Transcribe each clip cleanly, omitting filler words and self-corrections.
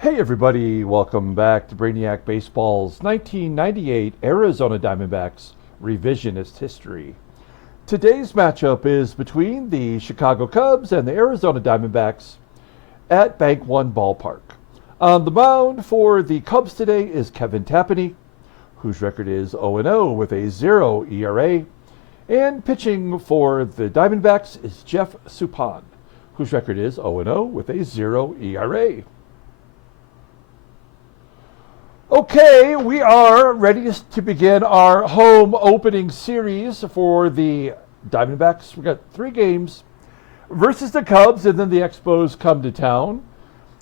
Hey everybody, welcome back to Brainiac Baseball's 1998 Arizona Diamondbacks Revisionist History. Today's matchup is between the Chicago Cubs and the Arizona Diamondbacks at Bank One Ballpark. On the mound for the Cubs today is Kevin Tapani, whose record is 0-0 with a 0 ERA. And pitching for the Diamondbacks is Jeff Suppan, whose record is 0-0 with a 0 ERA. Okay, we are ready to begin our home opening series for the Diamondbacks. We've got 3 games versus the Cubs, and then the Expos come to town.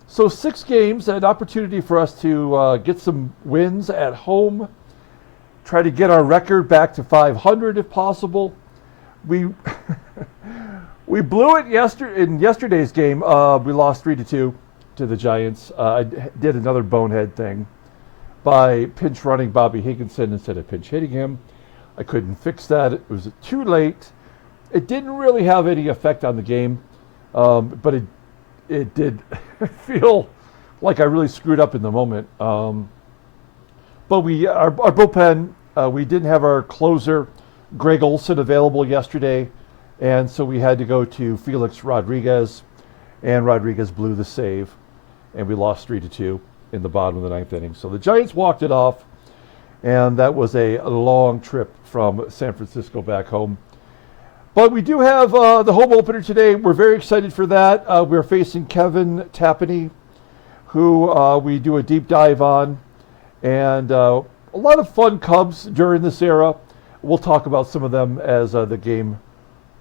So 6 games, an opportunity for us to get some wins at home, try to get our record back to 500 if possible. We we blew it in yesterday's game. We lost 3-2 to the Giants. I did another bonehead thing by pinch running Bobby Higginson instead of pinch hitting him. I couldn't fix that. It was too late. It didn't really have any effect on the game, but it did feel like I really screwed up in the moment. But our bullpen, we didn't have our closer, Greg Olson, available yesterday, and so we had to go to Felix Rodriguez, and Rodriguez blew the save, and we lost 3-2. In the bottom of the 9th inning. So the Giants walked it off, and that was a long trip from San Francisco back home. But we do have the home opener today. We're very excited for that. We're facing Kevin Tapani, who we do a deep dive on, and a lot of fun Cubs during this era. We'll talk about some of them as the game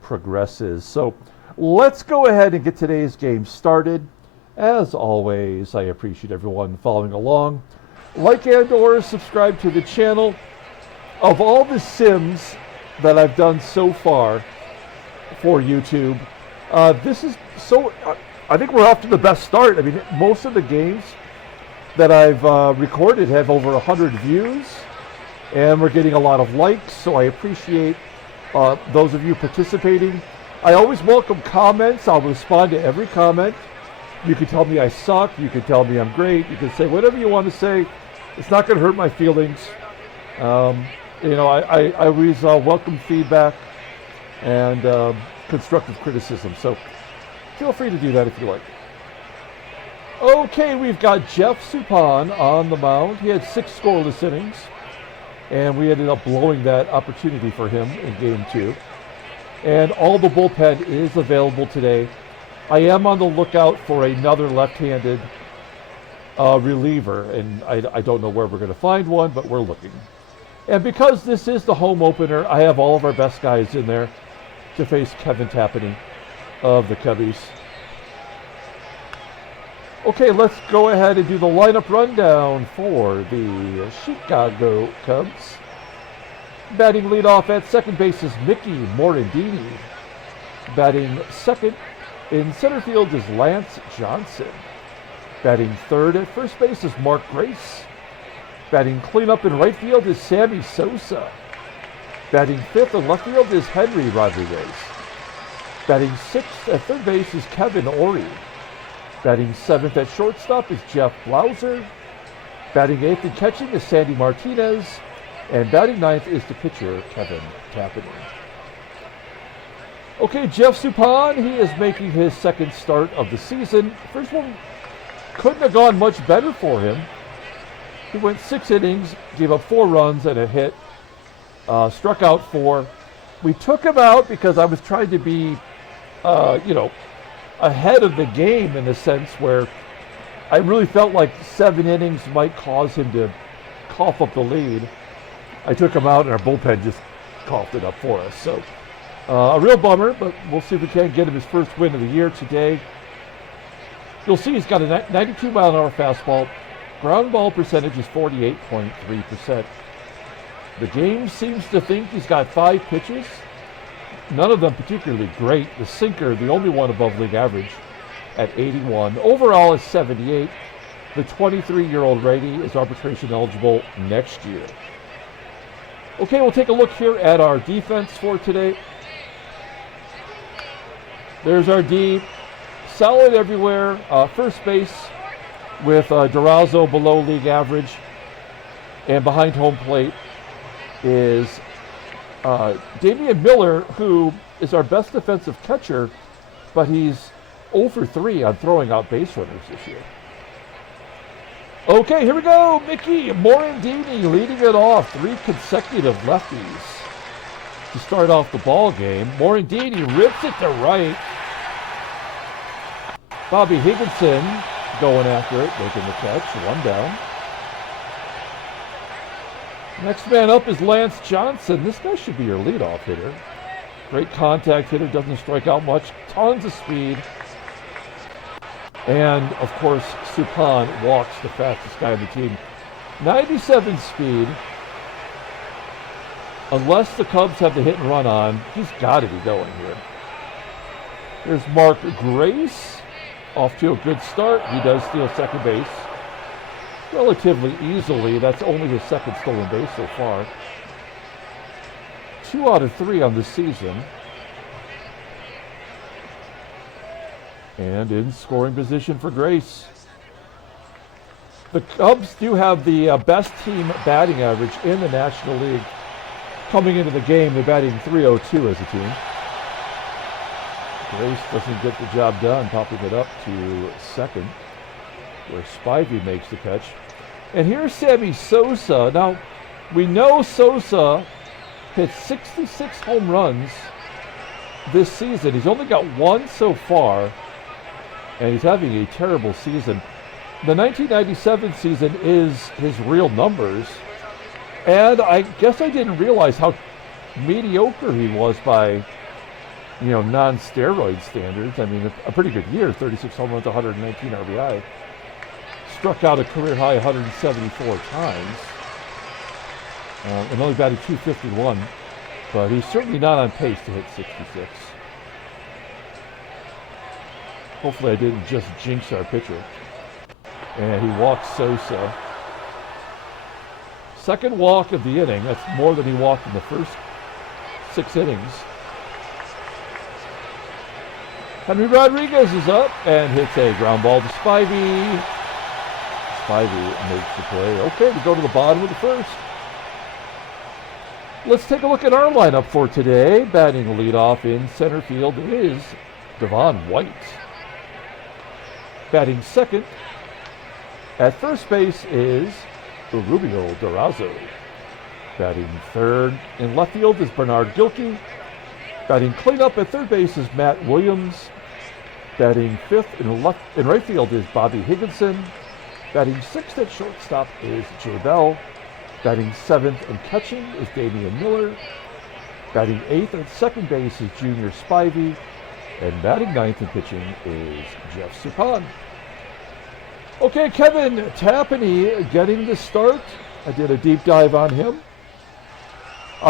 progresses. So let's go ahead and get today's game started. As always, I appreciate everyone following along. Like and or subscribe to the channel. Of all the sims that I've done so far for YouTube, this is so, I think we're off to the best start. I mean, most of the games that I've recorded have over 100 views, and we're getting a lot of likes, so I appreciate those of you participating. I always welcome comments. I'll respond to every comment. You can tell me I suck. You can tell me I'm great. You can say whatever you want to say. It's not going to hurt my feelings. I always welcome feedback and constructive criticism. So feel free to do that if you like. Okay, we've got Jeff Suppan on the mound. He had 6 scoreless innings, and we ended up blowing that opportunity for him in Game 2. And all the bullpen is available today. I am on the lookout for another left-handed reliever, and I don't know where we're going to find one, but we're looking. And because this is the home opener, I have all of our best guys in there to face Kevin Tapani of the Cubbies. Okay, let's go ahead and do the lineup rundown for the Chicago Cubs. Batting leadoff at second base is Mickey Morandini. Batting second in center field is Lance Johnson. Batting third at first base is Mark Grace. Batting cleanup in right field is Sammy Sosa. Batting fifth in left field is Henry Rodriguez. Batting sixth at third base is Kevin ORIE. Batting seventh at shortstop is Jeff BLAUSER. Batting eighth and catching is Sandy Martinez. And batting ninth is the pitcher, Kevin Tapani. Okay, Jeff Suppan, he is making his second start of the season. First one couldn't have gone much better for him. He went 6 innings, gave up 4 runs and a hit, struck out 4. We took him out because I was trying to be, ahead of the game in a sense where I really felt like 7 innings might cause him to cough up the lead. I took him out and our bullpen just coughed it up for us. So a real bummer, but we'll see if we can't get him his first win of the year today. You'll see he's got a 92-mile-an-hour fastball. Ground ball percentage is 48.3%. The game seems to think he's got 5 pitches, none of them particularly great. The sinker, the only one above league average, at 81. Overall is 78. The 23-year-old righty is arbitration eligible next year. Okay, we'll take a look here at our defense for today. There's our D. Solid everywhere. First base, with DURAZO below league average. And behind home plate is Damian Miller, who is our best defensive catcher, but he's 0 for 3 on throwing out base runners this year. Okay, here we go. Mickey Morandini leading it off. 3 consecutive lefties to start off the ball game. Morandini rips it to right. Bobby Higginson going after it, making the catch. 1 down. Next man up is Lance Johnson. This guy should be your leadoff hitter. Great contact hitter, doesn't strike out much. Tons of speed. And, of course, Suppan walks the fastest guy on the team. 97 speed. Unless the Cubs have the hit and run on, he's got to be going here. There's Mark Grace. Off to a good start. He does steal second base relatively easily. That's only his second stolen base so far. 2 out of 3 on the season. And in scoring position for Grace. The Cubs do have the best team batting average in the National League. Coming into the game, they're batting .302 as a team. Grace doesn't get the job done, popping it up to second, where Spivey makes the catch. And here's Sammy SOSA. Now, we know SOSA hit 66 home runs this season. He's only got 1 so far, and he's having a terrible season. The 1997 season is his real numbers, and I guess I didn't realize how mediocre he was by, non-steroid standards. I mean, a pretty good year, 36 home runs, 119 RBI. Struck out a career high 174 times, and only batted .251, but he's certainly not on pace to hit 66. Hopefully I didn't just jinx our pitcher. And he walks SOSA. Second walk of the inning. That's more than he walked in the first 6 innings. Henry Rodriguez is up and hits a ground ball to Spivey. Spivey makes the play. Okay, we go to the bottom of the first. Let's take a look at our lineup for today. Batting leadoff in center field is Devon White. Batting second at first base is Erubiel DURAZO. Batting third in left field is Bernard GILKEY. Batting cleanup at third base is Matt Williams. Batting fifth in right field is Bobby Higginson. Batting sixth at shortstop is Jay Bell. Batting seventh and catching is Damian Miller. Batting eighth at second base is Junior Spivey. And batting ninth and pitching is Jeff Suppan. Okay, Kevin Tapani getting the start. I did a deep dive on him.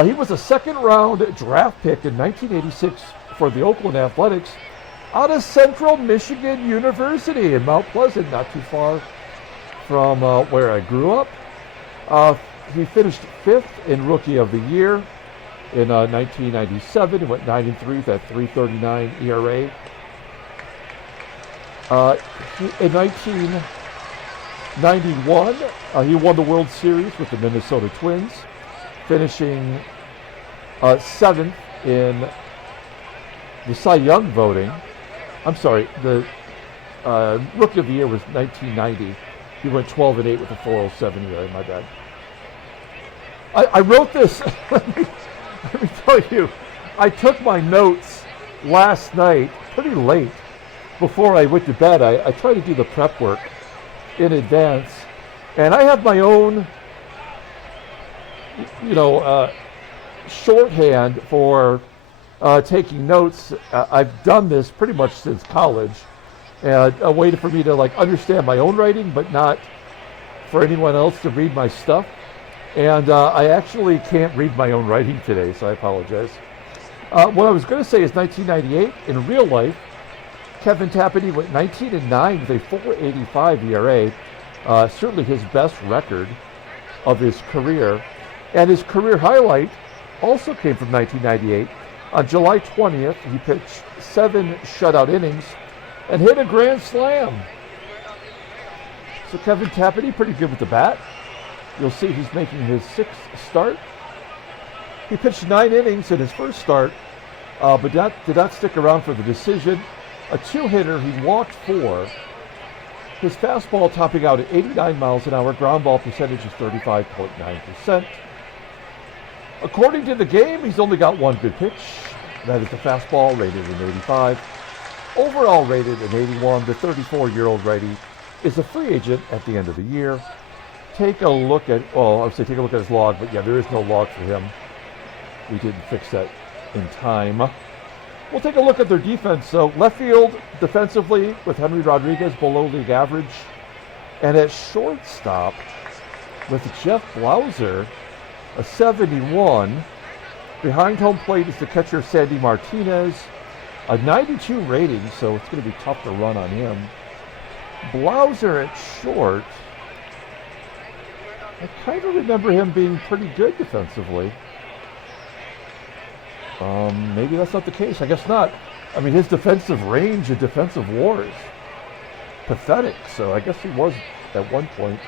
He was a second-round draft pick in 1986 for the Oakland Athletics out of Central Michigan University in Mount Pleasant, not too far from where I grew up. He finished fifth in Rookie of the Year in 1997. He went 9-3 with that .339 ERA. In 1991, he won the World Series with the Minnesota Twins, finishing seventh in the Cy Young voting. I'm sorry, the Rookie of the Year was 1990. He went 12-8 with a .407 ERA, my bad. I wrote this, let me tell you, I took my notes last night, pretty late, before I went to bed. I tried to do the prep work in advance, and I have my own, shorthand for taking notes. I've done this pretty much since college, and a way for me to understand my own writing, but not for anyone else to read my stuff. And I actually can't read my own writing today, so I apologize. What I was going to say is 1998, in real life, Kevin Tapani went 19-9 with a .485 ERA, certainly his best record of his career. And his career highlight also came from 1998. On July 20th, he pitched 7 shutout innings and hit a grand slam. So Kevin Tapani, pretty good with the bat. You'll see he's making his 6th start. He pitched 9 innings in his first start, but did not stick around for the decision. A 2-hitter, he walked 4. His fastball topping out at 89 miles an hour. Ground ball percentage is 35.9%. According to the game, he's only got 1 good pitch. That is the fastball, rated an 85. Overall rated an 81. The 34-year-old righty is a free agent at the end of the year. Take a look at, well, I would say take a look at his log, but yeah, there is no log for him. We didn't fix that in time. We'll take a look at their defense. So left field defensively with Henry Rodriguez below league average. And at shortstop with Jeff Blauser, a 71. Behind home plate is the catcher Sandy Martinez, a 92 rating, so it's going to be tough to run on him. Blauser at short, I kind of remember him being pretty good defensively. Maybe that's not the case. I guess not. I mean, his defensive range and defensive war is pathetic, so I guess he was at one point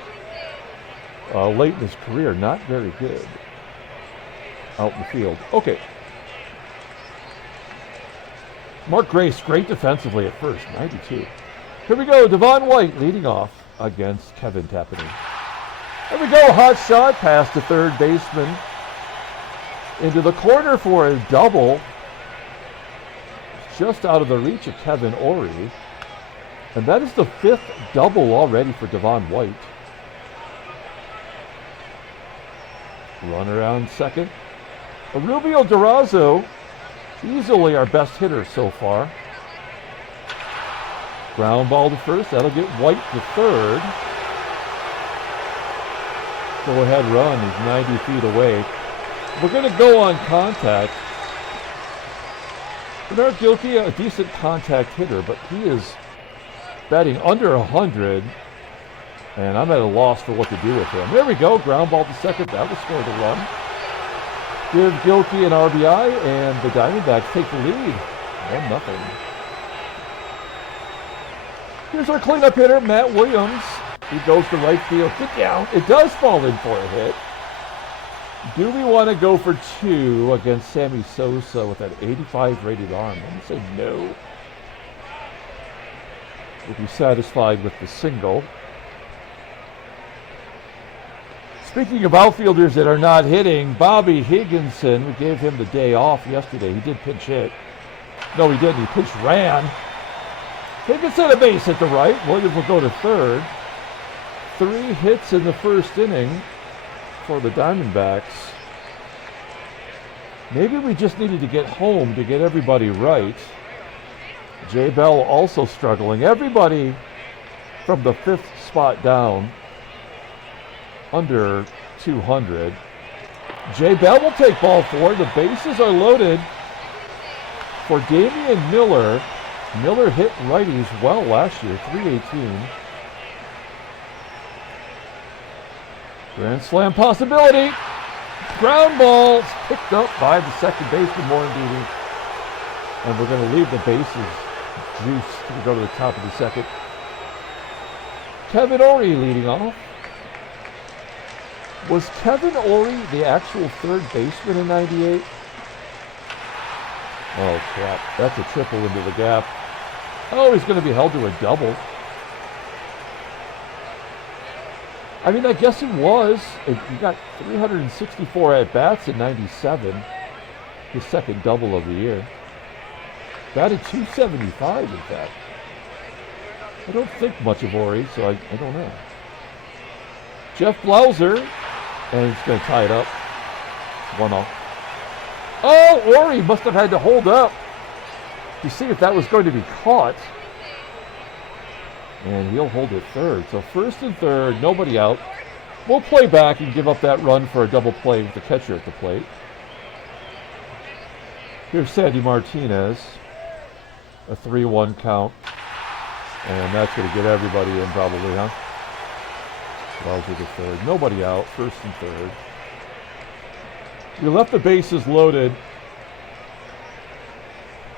late in his career not very good out in the field. Okay. Mark Grace, great defensively at first, 92. Here we go, Devon White leading off against Kevin Tapani. Here we go, hot shot past the third baseman. Into the corner for a double. Just out of the reach of Kevin ORIE. And that is the 5th double already for Devon White. Run around second. Erubiel DURAZO, easily our best hitter so far. Ground ball to first, that'll get White to third. Go ahead run, he's 90 feet away. We're going to go on contact. Bernard GILKEY, a decent contact hitter, but he is batting under 100, and I'm at a loss for what to do with him. There we go, ground ball to second, that will score the run. Give GILKEY an RBI, and the Diamondbacks take the lead, 1-0. Here's our cleanup hitter, Matt Williams. He goes to right field, hit down. It does fall in for a hit. Do we want to go for 2 against Sammy SOSA with that 85 rated arm? I'm going to say no. We'll be satisfied with the single. Speaking of outfielders that are not hitting, Bobby Higginson, we gave him the day off yesterday. He did pinch hit. No, he didn't. He pinch ran. Higginson a base hit to right. Williams will go to third. 3 hits in the first inning for the Diamondbacks. Maybe we just needed to get home to get everybody right. Jay Bell also struggling. Everybody from the 5th spot down under 200. Jay Bell will take ball 4. The bases are loaded for Damian Miller. Miller hit righties well last year, 318. Grand slam possibility. Ground balls picked up by the second baseman, Morandini. And we're going to leave the bases juiced to go to the top of the second. Kevin ORIE leading off. Was Kevin ORIE the actual third baseman in 98? Oh, crap. That's a triple into the gap. Oh, he's going to be held to a double. I mean, I guess he was. He got 364 at-bats in 97. His second double of the year. Batted 275, in fact. I don't think much of ORIE, so I don't know. Jeff Blauser, and he's going to tie it up. 1-0. Oh, ORIE must have had to hold up to see if that was going to be caught. And he'll hold it third. So first and third, nobody out. We'll play back and give up that run for a double play with the catcher at the plate. Here's Sandy Martinez. A 3-1 count. And that's going to get everybody in probably, huh? Bowser to third. Nobody out. First and third. We left the bases loaded.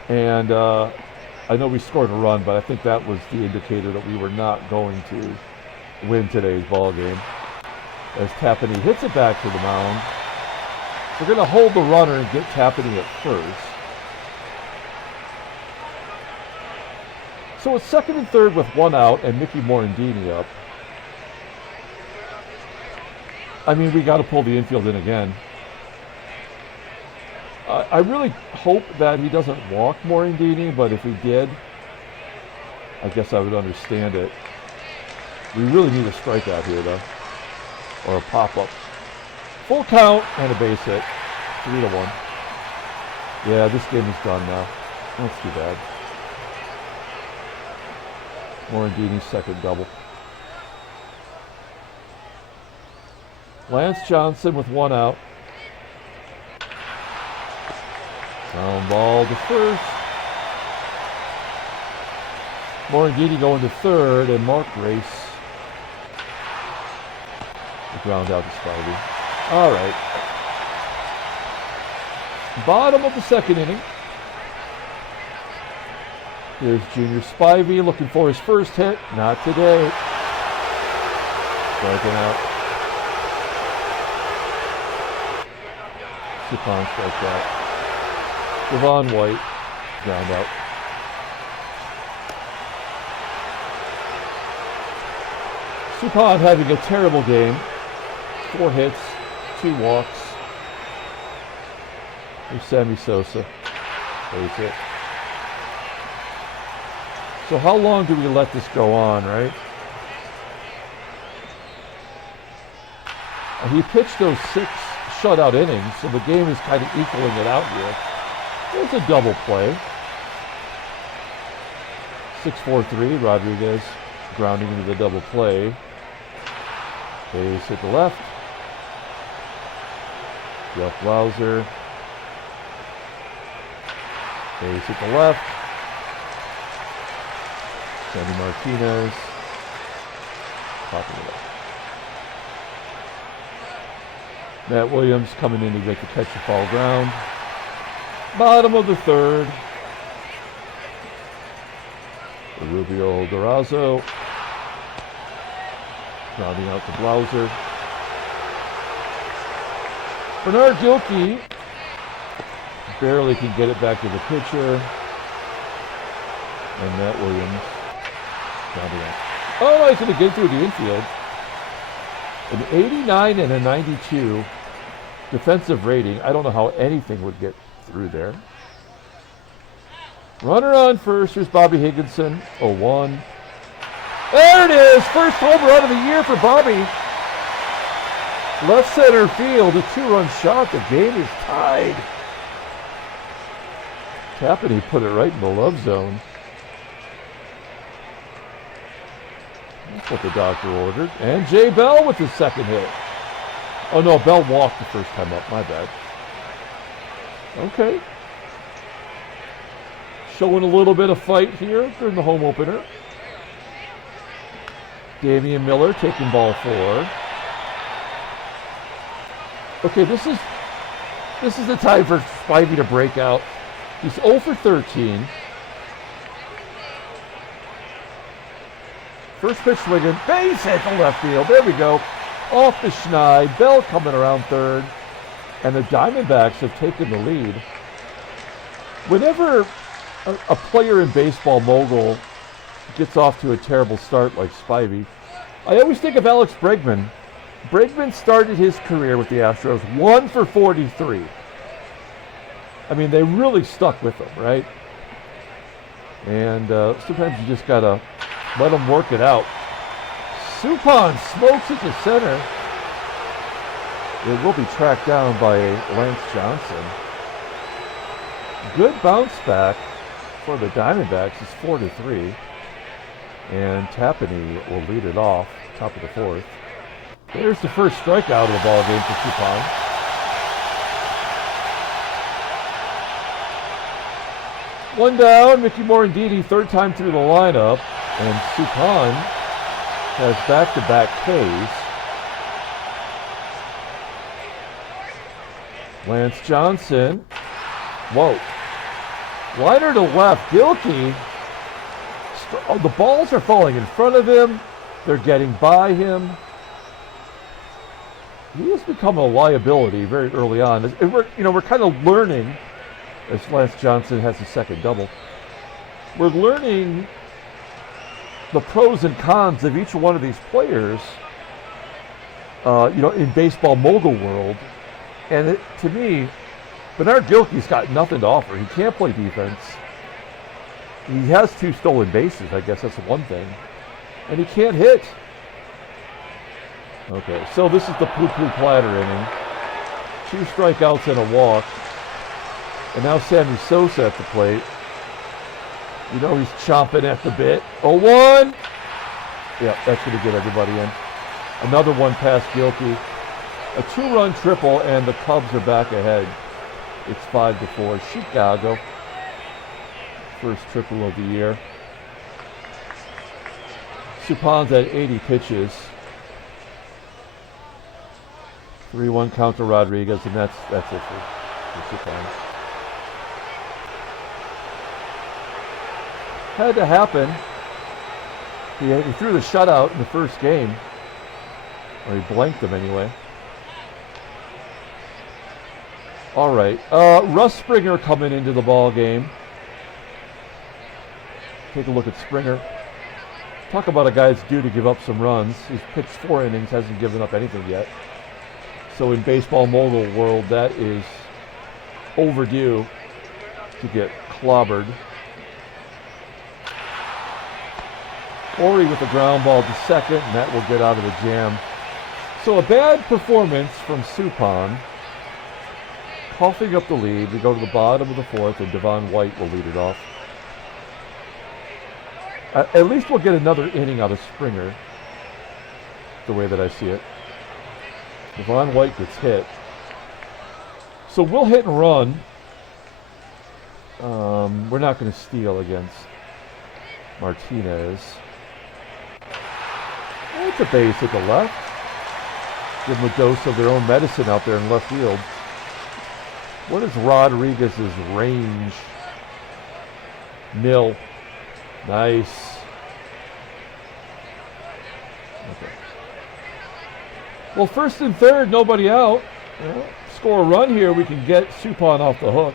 And I know we scored a run, but I think that was the indicator that we were not going to win today's ball game. As Tapani hits it back to the mound. We're going to hold the runner and get Tapani at first. So it's second and third with one out and Mickey Morandini up. I mean, we got to pull the infield in again. I really hope that he doesn't walk Morandini, but if he did, I guess I would understand it. We really need a strikeout here, though, or a pop-up. Full count and a base hit, 3-1. Yeah, this game is done now. That's too bad. Morandini's second double. Lance Johnson with one out. Sound ball to first. Morandini going to third, and Mark Grace. The ground out to Spivey. All right. Bottom of the second inning. Here's Junior Spivey looking for his first hit. Not today. Striking out. Suppan strikes out. Devon White, ground out. Suppan having a terrible game. 4 hits, 2 walks. Here's Sammy SOSA. Base hit. So how long do we let this go on, right? He pitched those 6 shutout innings, so the game is kind of equaling it out here. There's a double play. 6-4-3, Rodriguez grounding into the double play. Base hit the left. Jeff BLAUSER. Base hit the left. Sammy Martinez. Popping it up. Matt Williams coming in to get the catch of foul ground. Bottom of the third. Erubiel DURAZO. Grounding out to BLAUSER. Bernard GILKEY barely can get it back to the pitcher. And Matt Williams grounding out. Oh, he's going to get through the infield. An 89 and a 92 defensive rating. I don't know how anything would get through there. Runner on first. Here's Bobby Higginson. 0-1. There it is. First home run of the year for Bobby. Left center field. A 2-run shot. The game is tied. Tapani put it right in the love zone. That's what the doctor ordered. And Jay Bell with his second hit. Oh no, Bell walked the first time up. My bad. Okay. Showing a little bit of fight here during the home opener. Damian Miller taking ball 4. Okay, this is the time for Spivey to break out. He's 0 for 13. First pitch swinging, base hit to left field. There we go. Off the schneid. Bell coming around third. And the Diamondbacks have taken the lead. Whenever a player in baseball mogul gets off to a terrible start like Spivey, I always think of Alex Bregman. Bregman started his career with the Astros 1 for 43. I mean, they really stuck with him, right? And sometimes you just got to let them work it out. Suppan smokes it to center. It will be tracked down by Lance Johnson. Good bounce back for the Diamondbacks. It's 4-3. And Tapani will lead it off, top of the 4th. There's the first strikeout of the ball game for Suppan. One down, Mickey Morandini, third time through the lineup. And Suppan has back-to-back Ks. Lance Johnson. Whoa. Liner to left. GILKEY. Oh, the balls are falling in front of him. They're getting by him. He has become a liability very early on. We're kind of learning, as Lance Johnson has a second double, we're learning the pros and cons of each one of these players, in baseball mogul world. And to me, Bernard Gilkey's got nothing to offer. He can't play defense. He has 2 stolen bases, I guess that's one thing. And he can't hit. Okay, so this is the poo-poo platter inning. 2 strikeouts and a walk. And now Sammy Sosa at the plate. You know he's chomping at the bit. 0-1! Yeah, that's going to get everybody in. Another one past Gilkey. A 2-run triple, and the Cubs are back ahead. It's 5-4. Chicago. First triple of the year. Suppan's at 80 pitches. 3-1 count to Rodriguez, and that's it for Suppan. Had to happen. He threw the shutout in the first game. Or he blanked them anyway. All right. Russ Springer coming into the ball game. Take a look at Springer. Talk about a guy that's due to give up some runs. He's pitched 4 innings, hasn't given up anything yet. So in baseball mogul world, that is overdue to get clobbered. ORIE with the ground ball to second, and that will get out of the jam. So a bad performance from Suppan. Coughing up the lead. We go to the bottom of the 4th, and Devon White will lead it off. At least we'll get another inning out of Springer, the way that I see it. Devon White gets hit. So we'll hit and run. We're not going to steal against Martinez. It's a base at the left. Give them a dose of their own medicine out there in left field. What is Rodriguez's range? Nil. Nice. Okay. Well, first and third, nobody out. Well, score a run here, we can get Suppan off the hook.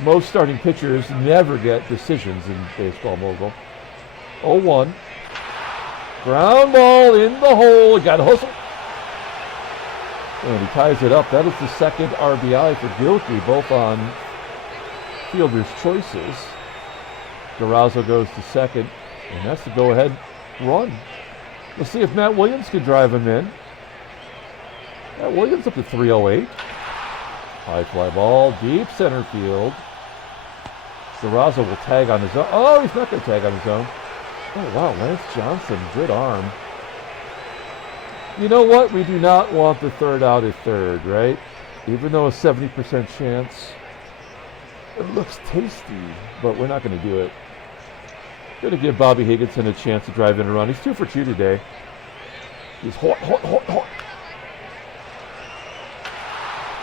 Most starting pitchers never get decisions in baseball mogul. 0-1. Ground ball in the hole. Got to hustle. And he ties it up. That is the second RBI for Gilkey, both on fielder's choices. DURAZO goes to second, and that's the go-ahead run. Let's see if Matt Williams can drive him in. Matt Williams up to 308. High fly ball, deep center field. DURAZO will tag on his own. Oh, he's not going to tag on his own. Oh, wow, Lance Johnson, good arm. You know what? We do not want the third out at third, right? Even though a 70% chance. It looks tasty, but we're not going to do it. Going to give Bobby Higginson a chance to drive in a run. He's 2 for 2 today. He's hot.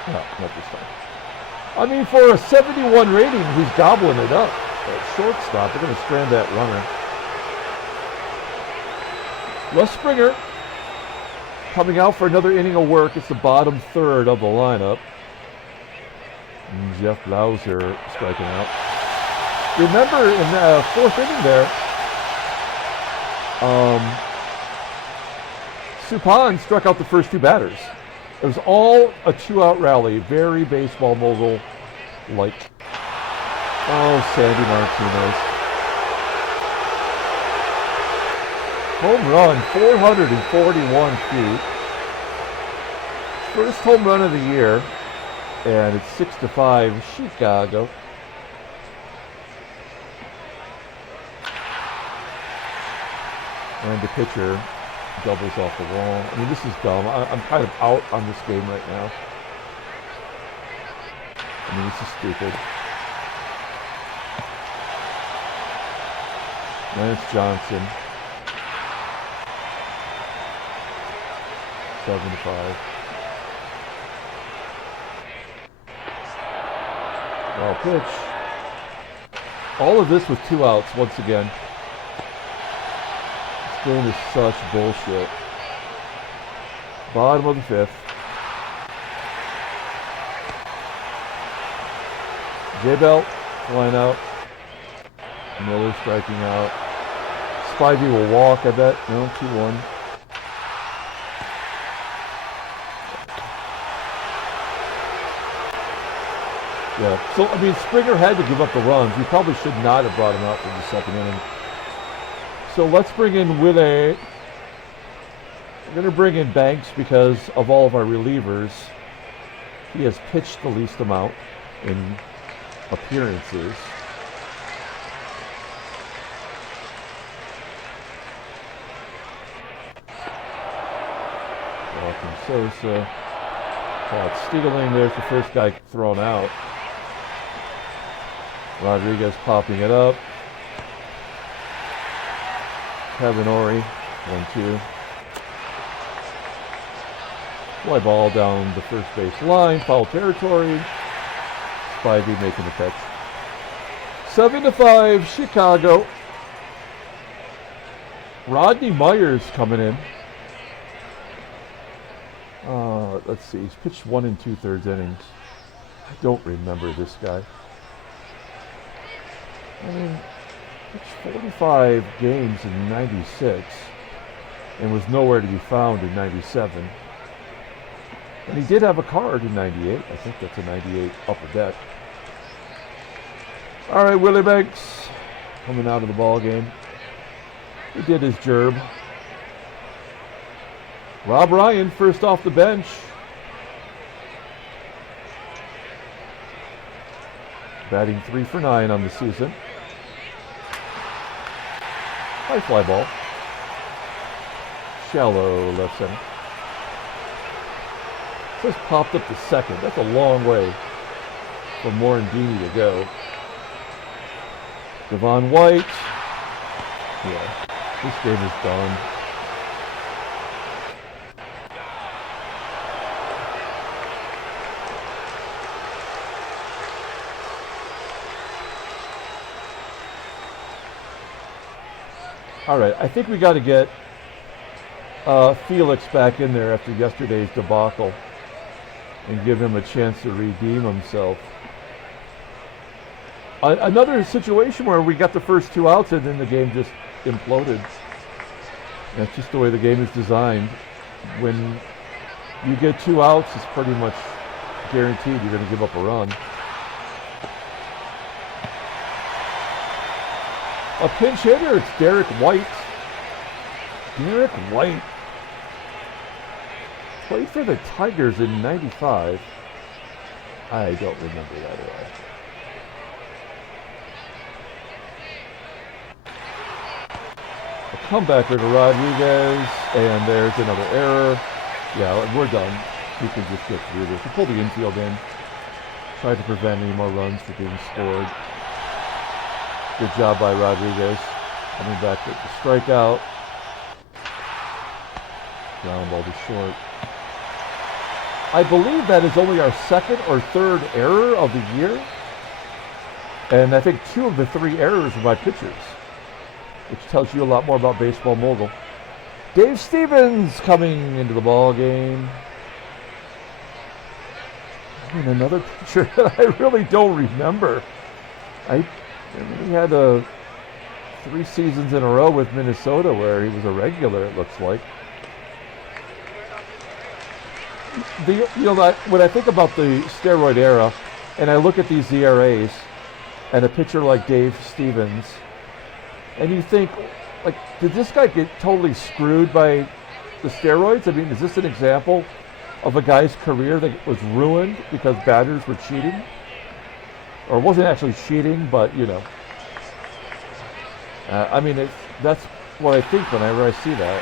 No, not this time. I mean, for a 71 rating, he's gobbling it up. At shortstop, they're going to strand that runner. Les Springer coming out for another inning of work. It's the bottom third of the lineup. And Jeff BLAUSER striking out. Remember in the 4th inning there, Suppan struck out the first 2 batters. It was all a 2-out rally, very baseball mogul-like. Oh, Sandy Martinez. Home run, 441 feet. First home run of the year, and it's 6-5 Chicago. And the pitcher doubles off the wall. I mean, this is dumb. I'm kind of out on this game right now. I mean, this is stupid. Lance Johnson. 7-5. Well, pitch. All of this with 2 outs once again. game is such bullshit. Bottom of the fifth. J-Belt flying out. Miller striking out. Spivey will walk, I bet. No, 2-1. Yeah, so, I mean, Springer had to give up the runs. We probably should not have brought him out for the second inning. So let's bring in Willie. We're going to bring in Banks because of all of our relievers. He has pitched the least amount in appearances. Walking Sosa. Caught stealing. There's the first guy thrown out. Rodriguez popping it up. Kevin ORIE, 1-2. Fly ball down the first base line, foul territory. Spivey making the catch. 7-5, Chicago. Rodney Myers coming in. Let's see, he's pitched 1 2/3 innings. I don't remember this guy. I mean, pitched 45 games in 96 and was nowhere to be found in 97. And he did have a card in 98. I think that's a 98 upper deck. All right, Willie Banks coming out of the ball game. He did his gerb. Rob Ryan first off the bench. Batting 3 for 9 on the season. High fly ball. Shallow left center. Just popped up to second. That's a long way for Morandini to go. Devon White. Yeah, this game is done. All right, I think we got to get Felix back in there after yesterday's debacle and give him a chance to redeem himself. Another situation where we got the first 2 outs and then the game just imploded. That's just the way the game is designed. When you get 2 outs, it's pretty much guaranteed you're going to give up a run. A pinch hitter, it's Derek White. Derek White played for the Tigers in 95. I don't remember that at all. A comebacker to Rodriguez, and there's another error. Yeah, we're done. We can just get through this. We pull the infield in. Try to prevent any more runs from being scored. Good job by Rodriguez. Coming back with the strikeout. Ground ball to short. I believe that is only our second or third error of the year. And I think 2 of the 3 errors were by pitchers, which tells you a lot more about Baseball Mogul. Dave Stevens coming into the ball game. I mean, another pitcher that I really don't remember. He had 3 seasons in a row with Minnesota where he was a regular, it looks like. When I think about the steroid era, and I look at these ERAs, and a pitcher like Dave Stevens, and you think, like, did this guy get totally screwed by the steroids? I mean, is this an example of a guy's career that was ruined because batters were cheating? Or wasn't actually cheating, but, you know. I mean, that's what I think whenever I see that.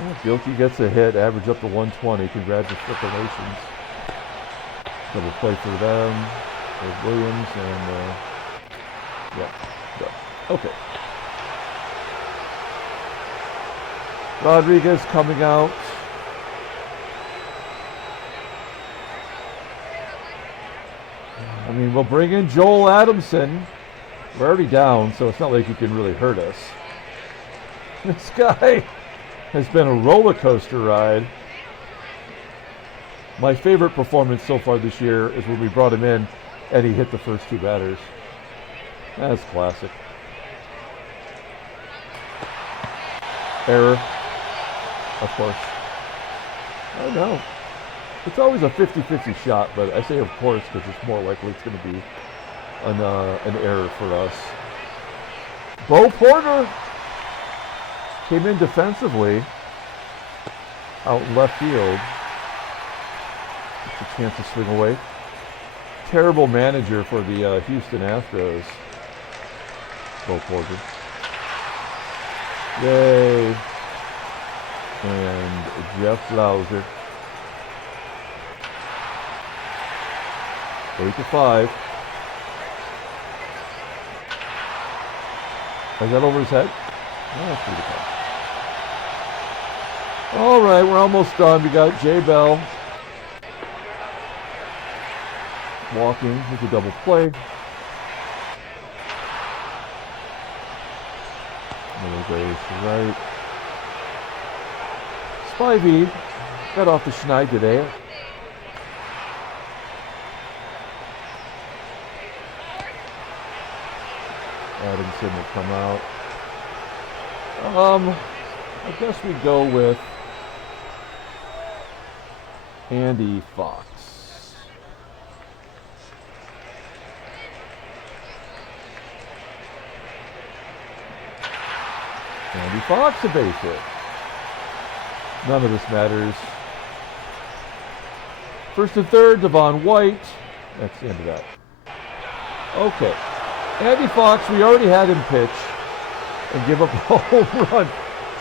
Well, GILKEY gets a hit, average up to 120. Congratulations. Double play for them. There's Williams and, yeah, go. Okay. Rodriguez coming out. I mean, we'll bring in Joel Adamson. We're already down, so it's not like you can really hurt us. This guy has been a roller coaster ride. My favorite performance so far this year is when we brought him in and he hit the first 2 batters. That's classic. Error, of course. I know. It's always a 50-50 shot, but I say of course because it's more likely it's going to be an error for us. Bo Porter came in defensively out left field. It's a chance to swing away. Terrible manager for the Houston Astros. Bo Porter. Yay. And Jeff Blauser. 8-5. Is that over his head? No, that's pretty good. All right, we're almost done. We got J. Bell walking with a double play. Middle base right. Spivey got off the schneid today. Addison will come out. I guess we go with Andy Fox. Andy Fox a base hit. None of this matters. First and third, Devon White. That's the end of that. Okay. Andy Fox, we already had him pitch and give up a home run.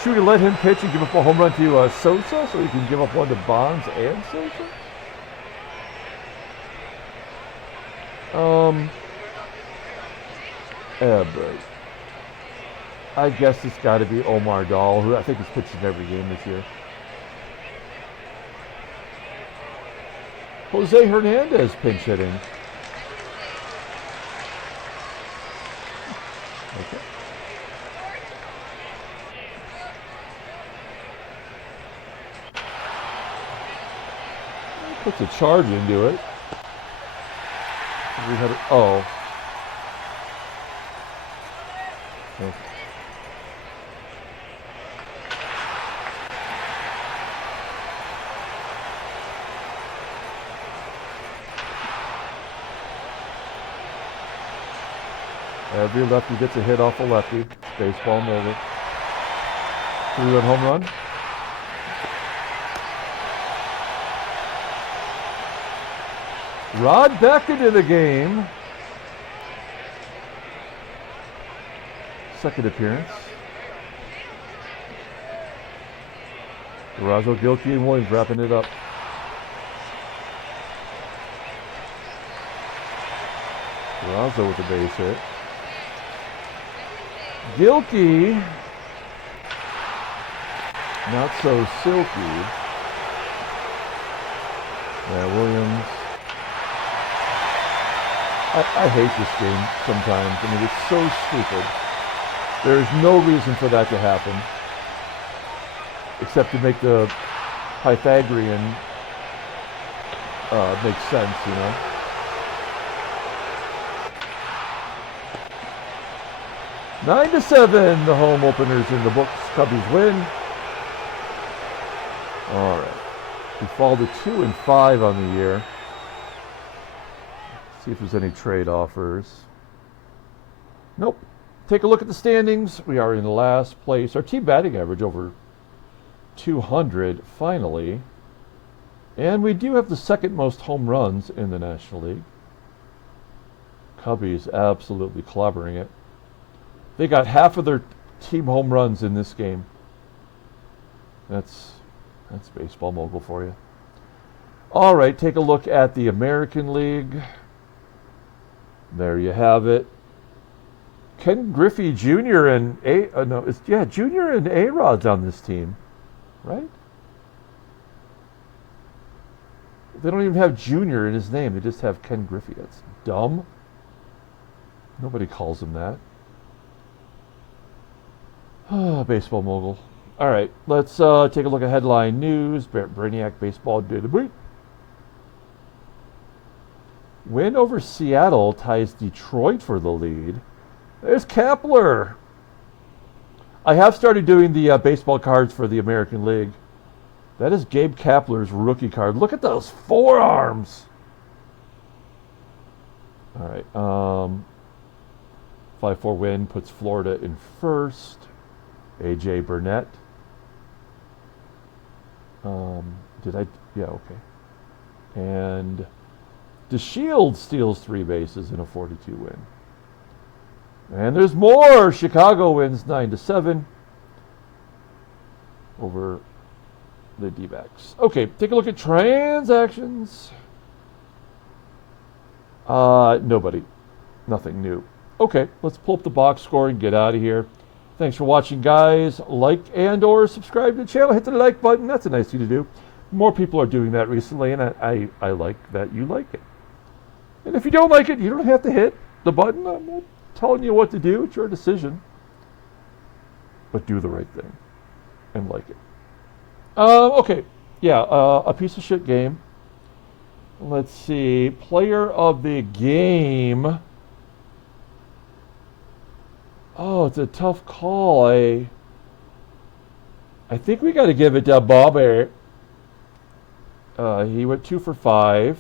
Should we let him pitch and give up a home run to SOSA so he can give up one to Bonds and SOSA? But I guess it's got to be Omar Dahl, who I think has pitched in every game this year. Jose Hernandez pinch hitting. Okay. Puts a charge into it. We had it. Oh. Okay. Every lefty gets a hit off a lefty. Baseball mogul. 3-run home run. Rod Beck into the game. Second appearance. DURAZO, GILKEY, and Williams wrapping it up. DURAZO with a base hit. GILKEY, not so silky. Yeah, Williams. I hate this game sometimes. I mean, it's so stupid. There's no reason for that to happen, except to make the Pythagorean make sense, you know. Nine to 7, the home openers in the books. Cubbies win. All right, we fall to 2-5 on the year. See if there's any trade offers. Nope. Take a look at the standings. We are in last place. Our team batting average over 200 finally. And we do have the second most home runs in the National League. Cubbies absolutely clobbering it. They got half of their team home runs in this game. That's baseball mogul for you. All right, take a look at the American League. There you have it. Ken Griffey Jr. and Jr. and A-Rod's on this team, right? They don't even have Jr. in his name. They just have Ken Griffey. That's dumb. Nobody calls him that. Baseball mogul. All right, let's take a look at headline news. Brainiac baseball did a week. Win over Seattle ties Detroit for the lead. There's Kepler. I have started doing the baseball cards for the American League. That is Gabe Kapler's rookie card. Look at those forearms. All right. 5-4 win puts Florida in first. A.J. Burnett. Yeah, okay. And DeShields steals 3 bases in a 42 win. And there's more. Chicago wins 9-7 over the D-backs. Okay, take a look at transactions. Nobody. Nothing new. Okay, let's pull up the box score and get out of here. Thanks for watching, guys. Like and or subscribe to the channel. Hit the like button. That's a nice thing to do. More people are doing that recently, and I like that you like it. And if you don't like it, you don't have to hit the button. I'm not telling you what to do. It's your decision. But do the right thing and like it. Okay. Yeah, a piece of shit game. Let's see. Player of the game. Oh, it's a tough call. I think we got to give it to Bobby. He went 2 for 5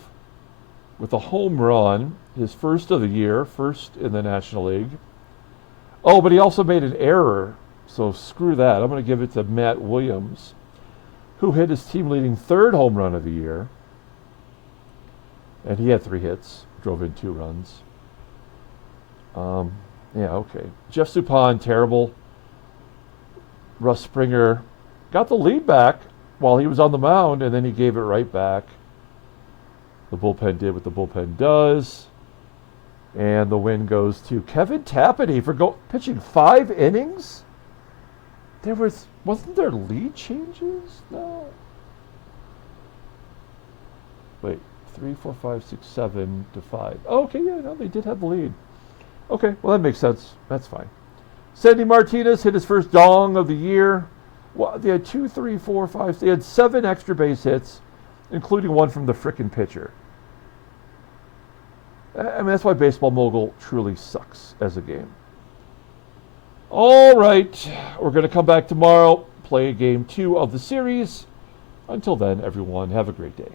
with a home run, his first of the year, first in the National League. Oh, but he also made an error, so screw that. I'm going to give it to Matt Williams, who hit his team-leading 3rd home run of the year. And he had 3 hits, drove in 2 runs. Yeah, okay. Jeff Suppan, terrible. Russ Springer got the lead back while he was on the mound, and then he gave it right back. The bullpen did what the bullpen does. And the win goes to Kevin Tapani for pitching 5 innings? Wasn't there lead changes? No. Wait, 3, 4, 5, 6, 7 to 5. Oh, okay, yeah, no, they did have the lead. Okay, well, that makes sense. That's fine. Sandy Martinez hit his first dong of the year. Well, they had 2, 3, 4, 5. They had 7 extra base hits, including one from the frickin' pitcher. I mean, that's why Baseball Mogul truly sucks as a game. All right, we're going to come back tomorrow, play game 2 of the series. Until then, everyone, have a great day.